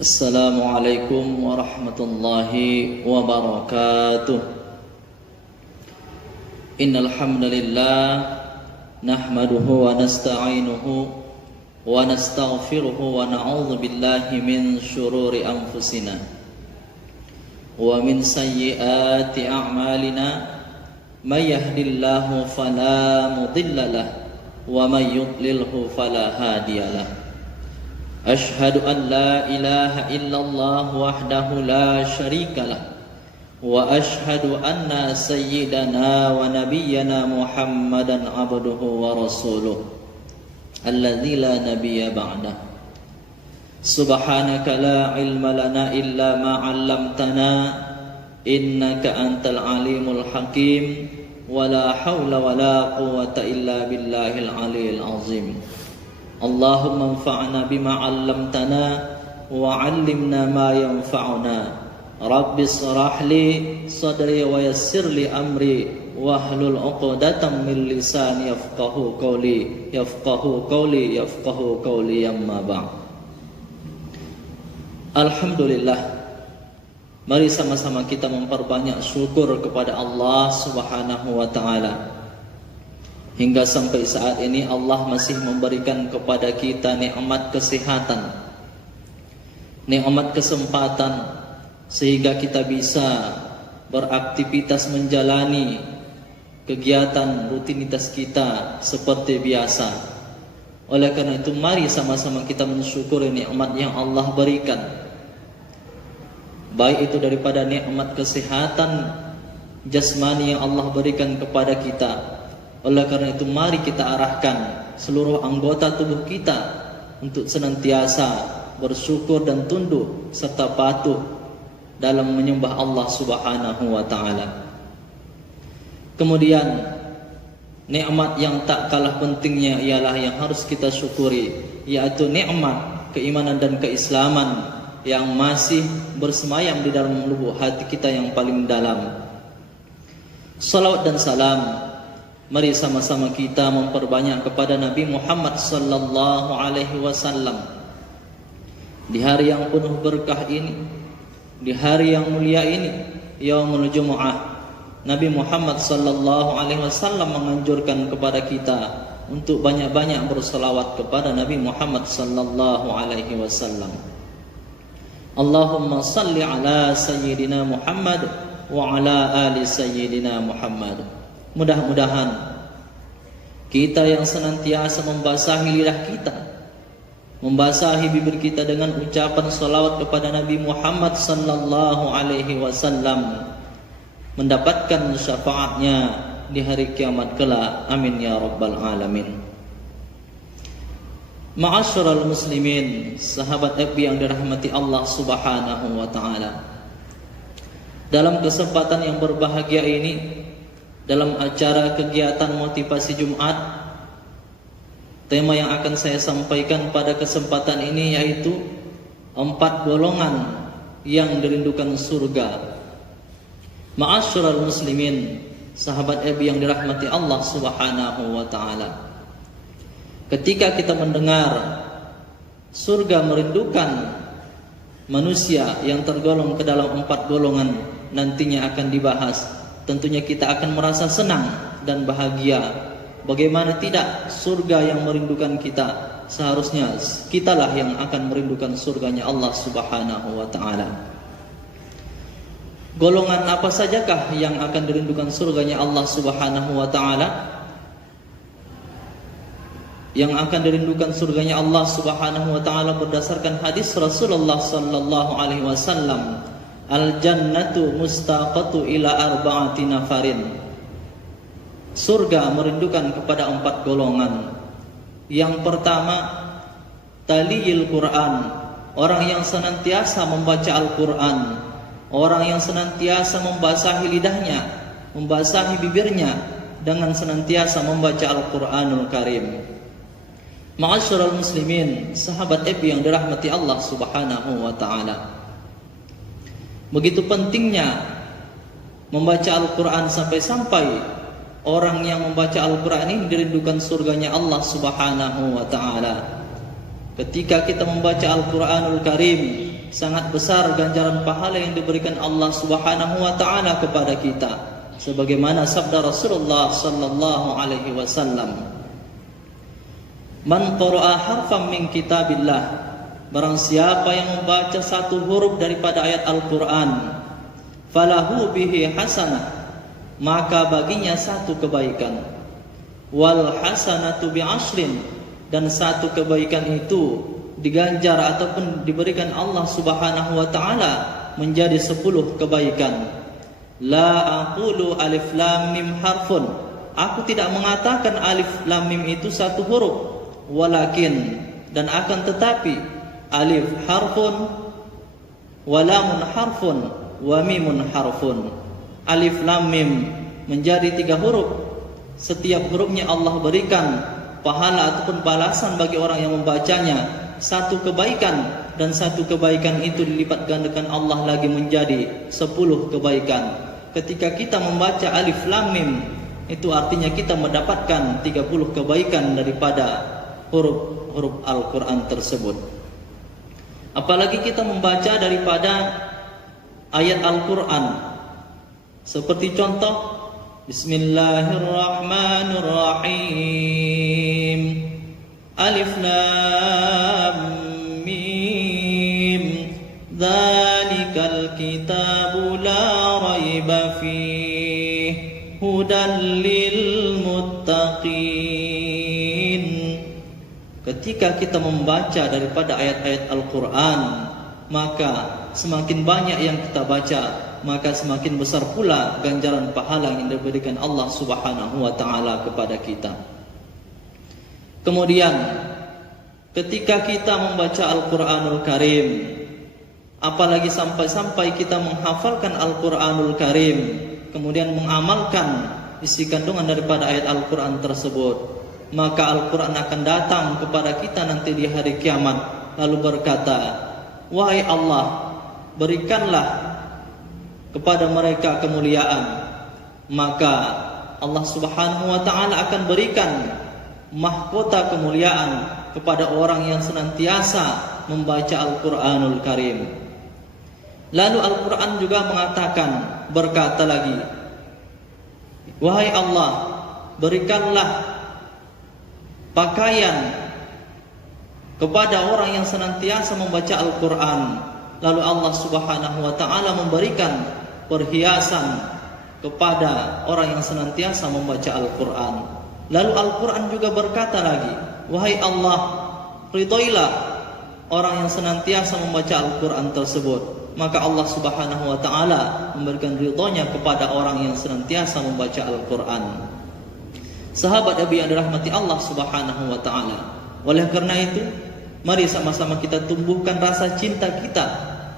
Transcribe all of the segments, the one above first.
Assalamualaikum warahmatullahi wabarakatuh. Innal hamdalillah nahmaduhu wa nasta'inuhu wa nastaghfiruhu wa na'udzu billahi min syururi anfusina wa min sayyiati a'malina may yahdihillahu fala mudilla lahu wa may yudlilhu fala hadiyalah. Ashhadu an la ilaha illallah wahdahu la syarika lah wa ashhadu anna sayyidana wa nabiyyana Muhammadan abduhu wa rasuluh alladzi la nabiyya ba'dah. Subhanaka la ilma lana illa ma 'allamtana innaka antal alimul hakim wa la haula wa la quwwata illa billahil aliyil azim. Allahumma anfa'na bima 'allamtana wa 'allimna ma yanfa'una. Rabbi shrah li sadri wa yassir li amri wahlul 'uqdatam min lisani yafqahu qawli amma ba'd. Alhamdulillah, mari sama-sama kita memperbanyak syukur kepada Allah Subhanahu wa taala. Hingga sampai saat ini Allah masih memberikan kepada kita nikmat kesehatan, nikmat kesempatan, sehingga kita bisa beraktivitas menjalani kegiatan rutinitas kita seperti biasa. Oleh karena itu mari sama-sama kita mensyukuri nikmat yang Allah berikan, baik itu daripada nikmat kesehatan jasmani yang Allah berikan kepada kita. Oleh karena itu mari kita arahkan seluruh anggota tubuh kita untuk senantiasa bersyukur dan tunduk serta patuh dalam menyembah Allah Subhanahu wa taala. Kemudian nikmat yang tak kalah pentingnya ialah yang harus kita syukuri, yaitu nikmat keimanan dan keislaman yang masih bersemayam di dalam lubuk hati kita yang paling dalam. Salawat dan salam mari sama-sama kita memperbanyak kepada Nabi Muhammad sallallahu alaihi wasallam. Di hari yang penuh berkah ini, di hari yang mulia ini, Yaumul Jumu'ah, Nabi Muhammad sallallahu alaihi wasallam menganjurkan kepada kita untuk banyak-banyak berselawat kepada Nabi Muhammad sallallahu alaihi wasallam. Allahumma salli ala sayyidina Muhammad wa ala ali sayyidina Muhammad. Mudah-mudahan kita yang senantiasa membasahi lidah kita, membasahi bibir kita dengan ucapan salawat kepada Nabi Muhammad sallallahu alaihi wasallam mendapatkan syafaatnya di hari kiamat kelak. Amin ya rabbal alamin. Ma'asyiral muslimin, sahabat FB yang dirahmati Allah Subhanahu wa taala. Dalam kesempatan yang berbahagia ini, dalam acara kegiatan motivasi Jumat, tema yang akan saya sampaikan pada kesempatan ini yaitu 4 golongan yang dirindukan surga. Ma'asyiral muslimin, sahabat Ebi yang dirahmati Allah Subhanahu wa taala. Ketika kita mendengar surga merindukan manusia yang tergolong ke dalam 4 golongan nantinya akan dibahas, tentunya kita akan merasa senang dan bahagia. Bagaimana tidak, surga yang merindukan kita, seharusnya kitalah yang akan merindukan surganya Allah Subhanahu wa taala. Golongan apa sajakah yang akan dirindukan surganya Allah Subhanahu wa taala? Yang akan dirindukan surganya Allah Subhanahu wa taala berdasarkan hadis Rasulullah sallallahu alaihi wasallam, al-jannatu mustaqatu ila arba'ati nafarin. Surga merindukan kepada 4 golongan. Yang pertama, taliyil Quran, orang yang senantiasa membaca Al-Quran, orang yang senantiasa membasahi lidahnya, membasahi bibirnya dengan senantiasa membaca Al-Quranul Karim. Ma'asyiral muslimin, sahabat Ebi yang dirahmati Allah Subhanahu wa taala. Begitu pentingnya membaca Al-Quran sampai-sampai orang yang membaca Al-Quran ini dirindukan surganya Allah Subhanahu wa ta'ala. Ketika kita membaca Al-Quranul Karim, sangat besar ganjaran pahala yang diberikan Allah Subhanahu wa taala kepada kita, sebagaimana sabda Rasulullah sallallahu alaihi wasallam, "Man qara'a harfan min kitabillah," barang siapa yang membaca satu huruf daripada ayat Al-Qur'an, "falahu bihi hasanah," maka baginya satu kebaikan. "Wal hasanatu bi'ashrin," dan satu kebaikan itu diganjar ataupun diberikan Allah Subhanahu wa taala menjadi 10 kebaikan. "La aqulu alif lam mim harfun," aku tidak mengatakan alif lam mim itu satu huruf, walakin, dan akan tetapi, alif harfun wa lamun harfun wa mimun harfun. Alif lam mim menjadi 3 huruf. Setiap hurufnya Allah berikan pahala ataupun balasan bagi orang yang membacanya, satu kebaikan, dan satu kebaikan itu dilipat gandakan Allah lagi menjadi 10 kebaikan. Ketika kita membaca alif lam mim, itu artinya kita mendapatkan 30 kebaikan daripada huruf-huruf Al-Quran tersebut. Apalagi kita membaca daripada ayat Al-Quran, seperti contoh Bismillahirrahmanirrahim, Alif Lam Mim, Dzalikal kitabu la raiba fih, Hudan lil muttaqin. Ketika kita membaca daripada ayat-ayat Al-Quran, maka semakin banyak yang kita baca, maka semakin besar pula ganjaran pahala yang diberikan Allah Subhanahu wa taala kepada kita. Kemudian ketika kita membaca Al-Qur'anul Karim, apalagi sampai-sampai kita menghafalkan Al-Qur'anul Karim, kemudian mengamalkan isi kandungan daripada ayat Al-Qur'an tersebut, maka Al-Qur'an akan datang kepada kita nanti di hari kiamat, lalu berkata, "Wahai Allah, berikanlah kepada mereka kemuliaan." Maka Allah Subhanahu wa taala akan berikan mahkota kemuliaan kepada orang yang senantiasa membaca Al-Qur'anul Karim. Lalu Al-Qur'an juga mengatakan, berkata lagi, "Wahai Allah, berikanlah pakaian kepada orang yang senantiasa membaca Al-Qur'an." Lalu Allah Subhanahu wa taala memberikan perhiasan kepada orang yang senantiasa membaca Al-Qur'an. Lalu Al-Qur'an juga berkata lagi, "Wahai Allah, ridhoilah orang yang senantiasa membaca Al-Qur'an tersebut." Maka Allah Subhanahu wa taala memberikan ridhonya kepada orang yang senantiasa membaca Al-Qur'an. Sahabat Nabi yang dirahmati Allah Subhanahu wa taala, oleh karena itu, mari sama-sama kita tumbuhkan rasa cinta kita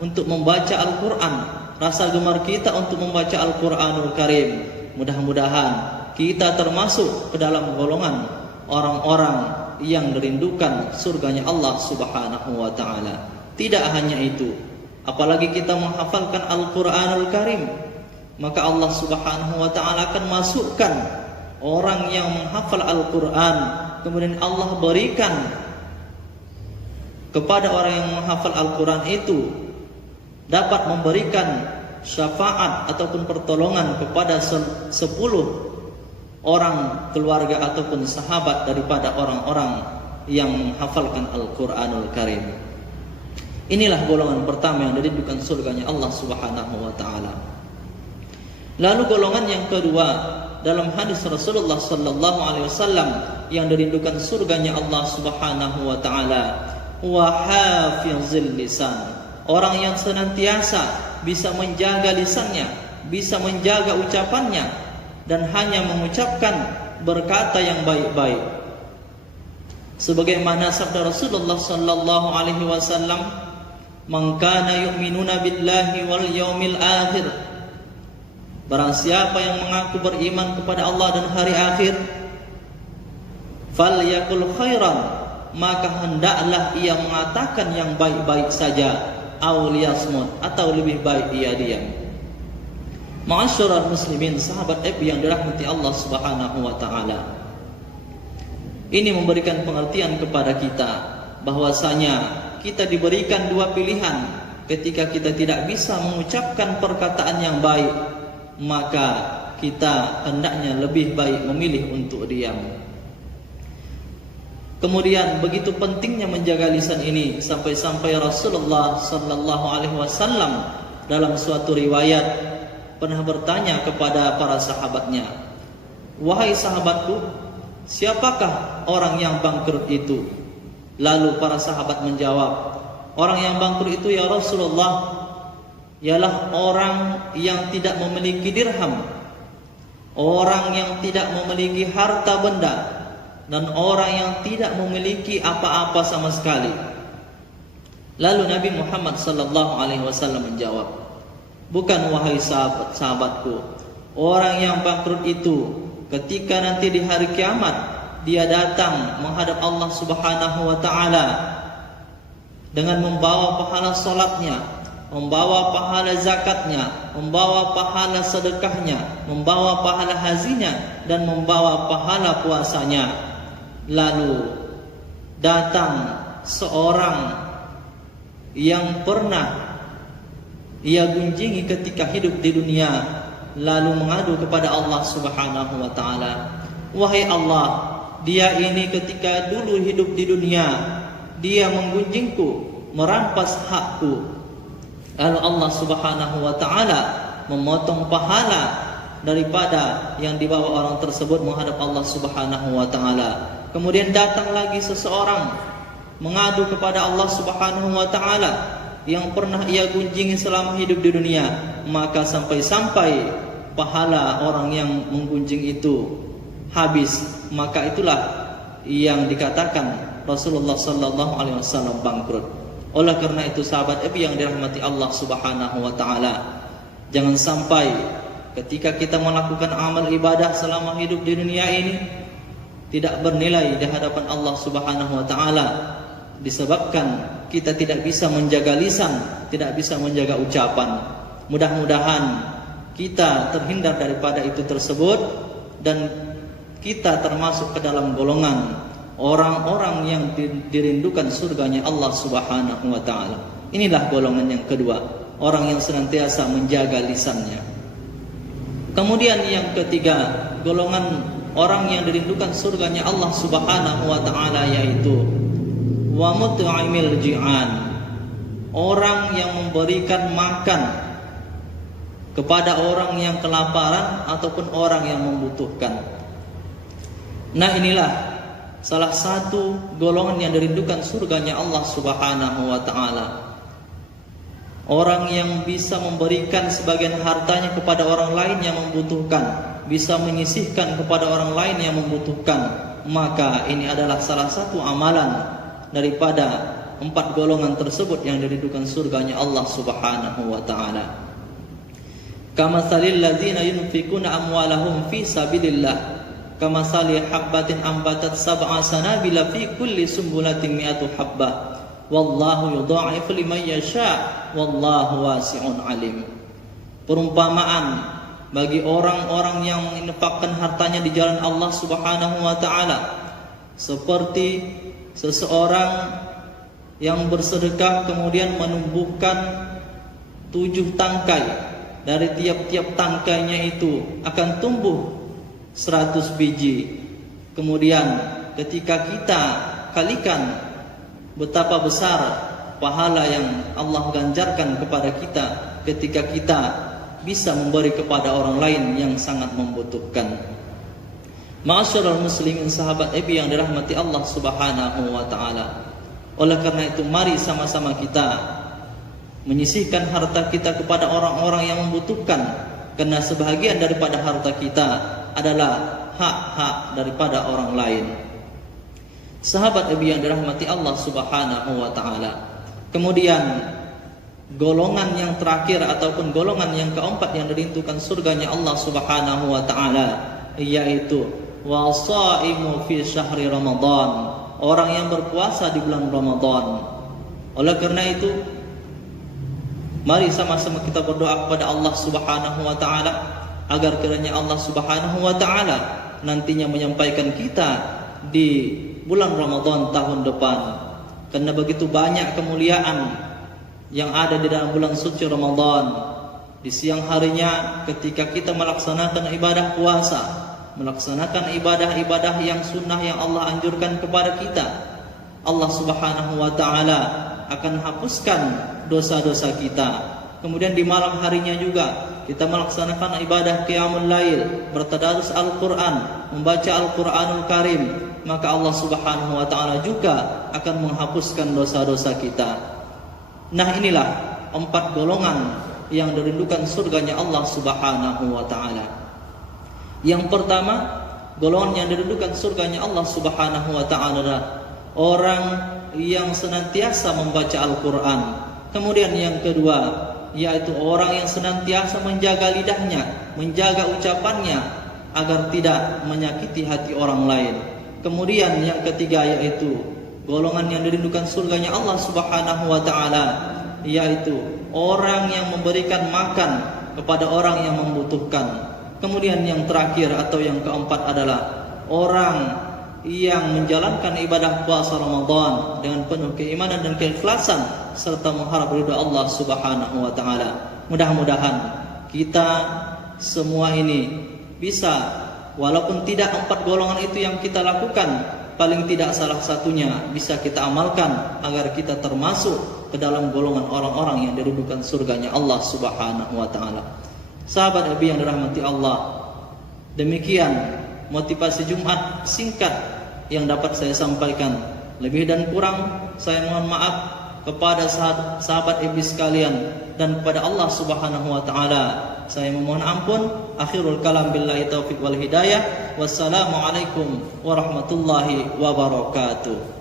untuk membaca Al-Quran, rasa gemar kita untuk membaca Al-Quranul Karim. Mudah-mudahan kita termasuk ke dalam golongan orang-orang yang merindukan surganya Allah Subhanahu wa taala. Tidak hanya itu, apalagi kita menghafalkan Al-Quranul Karim, maka Allah Subhanahu wa taala akan masukkan orang yang menghafal Al-Quran, kemudian Allah berikan kepada orang yang menghafal Al-Quran itu dapat memberikan syafaat ataupun pertolongan kepada 10 orang keluarga ataupun sahabat daripada orang-orang yang menghafalkan Al-Quranul Karim. Inilah golongan pertama yang dirindukan surganya Allah Subhanahu wa taala. Lalu golongan yang kedua, dalam hadis Rasulullah sallallahu alaihi wasallam yang dirindukan surganya Allah Subhanahu wa taala, wa hafizil lisan, orang yang senantiasa bisa menjaga lisannya, bisa menjaga ucapannya, dan hanya mengucapkan berkata yang baik-baik. Sebagaimana sabda Rasulullah sallallahu alaihi wasallam, "Man kana yu'minuna billahi wal yaumil akhir," barang siapa yang mengaku beriman kepada Allah dan hari akhir, "falyakul khairan," maka hendaklah ia mengatakan yang baik-baik saja, "aw liyasmut," atau lebih baik ia diam. Ma'asyiral muslimin, sahabat Nabi yang dirahmati Allah Subhanahu wa taala, ini memberikan pengertian kepada kita bahwasanya kita diberikan dua pilihan ketika kita tidak bisa mengucapkan perkataan yang baik, maka kita hendaknya lebih baik memilih untuk diam. Kemudian begitu pentingnya menjaga lisan ini sampai-sampai Rasulullah sallallahu alaihi wasallam dalam suatu riwayat pernah bertanya kepada para sahabatnya, "Wahai sahabatku, siapakah orang yang bangkrut itu?" Lalu para sahabat menjawab, "Orang yang bangkrut itu ya Rasulullah ialah orang yang tidak memiliki dirham, orang yang tidak memiliki harta benda, dan orang yang tidak memiliki apa-apa sama sekali." Lalu Nabi Muhammad sallallahu alaihi wasallam menjawab, "Bukan wahai sahabatku, orang yang bangkrut itu ketika nanti di hari kiamat dia datang menghadap Allah Subhanahu wa taala dengan membawa pahala salatnya, membawa pahala zakatnya, membawa pahala sedekahnya, membawa pahala hajinya, dan membawa pahala puasanya. Lalu datang seorang yang pernah ia gunjingi ketika hidup di dunia, lalu mengadu kepada Allah Subhanahu wa taala, "Wahai Allah, dia ini ketika dulu hidup di dunia, dia menggunjingku, merampas hakku." Lalu Allah Subhanahu wa taala memotong pahala daripada yang dibawa orang tersebut menghadap Allah Subhanahu wa taala. Kemudian datang lagi seseorang mengadu kepada Allah Subhanahu wa taala yang pernah ia gunjingi selama hidup di dunia, maka sampai-sampai pahala orang yang menggunjing itu habis. Maka itulah yang dikatakan Rasulullah sallallahu alaihi wasallam bangkrut. Oleh karena itu sahabat Nabi yang dirahmati Allah Subhanahu wa taala, jangan sampai ketika kita melakukan amal ibadah selama hidup di dunia ini tidak bernilai di hadapan Allah Subhanahu wa taala disebabkan kita tidak bisa menjaga lisan, tidak bisa menjaga ucapan. Mudah-mudahan kita terhindar daripada itu tersebut dan kita termasuk ke dalam golongan orang-orang yang dirindukan surganya Allah Subhanahu wa taala. Inilah golongan yang kedua, orang yang senantiasa menjaga lisannya. Kemudian yang ketiga, golongan orang yang dirindukan surganya Allah Subhanahu wa taala yaitu wa mut'imil ji'an, orang yang memberikan makan kepada orang yang kelaparan ataupun orang yang membutuhkan. Nah, inilah salah satu golongan yang dirindukan surganya Allah Subhanahu wa taala. Orang yang bisa memberikan sebagian hartanya kepada orang lain yang membutuhkan, bisa menyisihkan kepada orang lain yang membutuhkan, maka ini adalah salah satu amalan daripada 4 golongan tersebut yang dirindukan surganya Allah Subhanahu wa taala. Kamatsalil ladzina yunfikuna amwalahum fi sabilillah, kamatsali habbatin ambatat sab'a sanabila fi kulli sumbulatin mi'atu habbah, wallahu yudha'ifu liman yasha' wallahu wasi'un alim. Perumpamaan bagi orang-orang yang menginfakkan hartanya di jalan Allah Subhanahu wa taala seperti seseorang yang bersedekah kemudian menumbuhkan 7 tangkai, dari tiap-tiap tangkainya itu akan tumbuh 100 biji. Kemudian ketika kita kalikan betapa besar pahala yang Allah ganjarkan kepada kita ketika kita bisa memberi kepada orang lain yang sangat membutuhkan. Ma'asyiral muslimin, sahabat Nabi yang dirahmati Allah Subhanahu wa taala. Oleh karena itu mari sama-sama kita menyisihkan harta kita kepada orang-orang yang membutuhkan, karena sebahagian daripada harta kita adalah hak-hak daripada orang lain. Sahabat Nabi yang dirahmati Allah Subhanahu wa taala. Kemudian golongan yang terakhir ataupun golongan yang keempat yang dirindukan surganya Allah Subhanahu wa taala yaitu wasaimu fi syahri Ramadan, orang yang berpuasa di bulan Ramadan. Oleh karena itu mari sama-sama kita berdoa kepada Allah Subhanahu wa taala agar kiranya Allah Subhanahu wa taala nantinya menyampaikan kita di bulan Ramadan tahun depan, karena begitu banyak kemuliaan yang ada di dalam bulan suci Ramadan. Di siang harinya ketika kita melaksanakan ibadah puasa, melaksanakan ibadah-ibadah yang sunnah yang Allah anjurkan kepada kita, Allah Subhanahu wa taala akan hapuskan dosa-dosa kita. Kemudian di malam harinya juga kita melaksanakan ibadah qiyamul lail, bertadarus Al-Qur'an, membaca Al-Qur'anul Karim, maka Allah Subhanahu wa taala juga akan menghapuskan dosa-dosa kita. Nah, inilah 4 golongan yang dirindukan surganya Allah Subhanahu wa taala. Yang pertama, golongan yang dirindukan surganya Allah Subhanahu wa taala adalah orang yang senantiasa membaca Al-Qur'an. Kemudian yang kedua, yaitu orang yang senantiasa menjaga lidahnya, menjaga ucapannya agar tidak menyakiti hati orang lain. Kemudian yang ketiga, yaitu golongan yang dirindukan surganya Allah Subhanahu wa taala, yaitu orang yang memberikan makan kepada orang yang membutuhkan. Kemudian yang terakhir atau yang keempat adalah orang yang menjalankan ibadah puasa Ramadan dengan penuh keimanan dan keikhlasan serta mengharap ridha Allah Subhanahu wa taala. Mudah-mudahan kita semua ini bisa, walaupun tidak 4 golongan itu yang kita lakukan, paling tidak salah satunya bisa kita amalkan agar kita termasuk ke dalam golongan orang-orang yang dirindukan surganya Allah Subhanahu wa taala. Sahabat Nabi yang dirahmati Allah, demikian motivasi Jumat singkat yang dapat saya sampaikan. Lebih dan kurang saya mohon maaf kepada sahabat Nabi sekalian dan kepada Allah Subhanahu wa taala. Saya memohon ampun. Akhirul kalam billahi taufiq wal hidayah. Wassalamualaikum warahmatullahi wabarakatuh.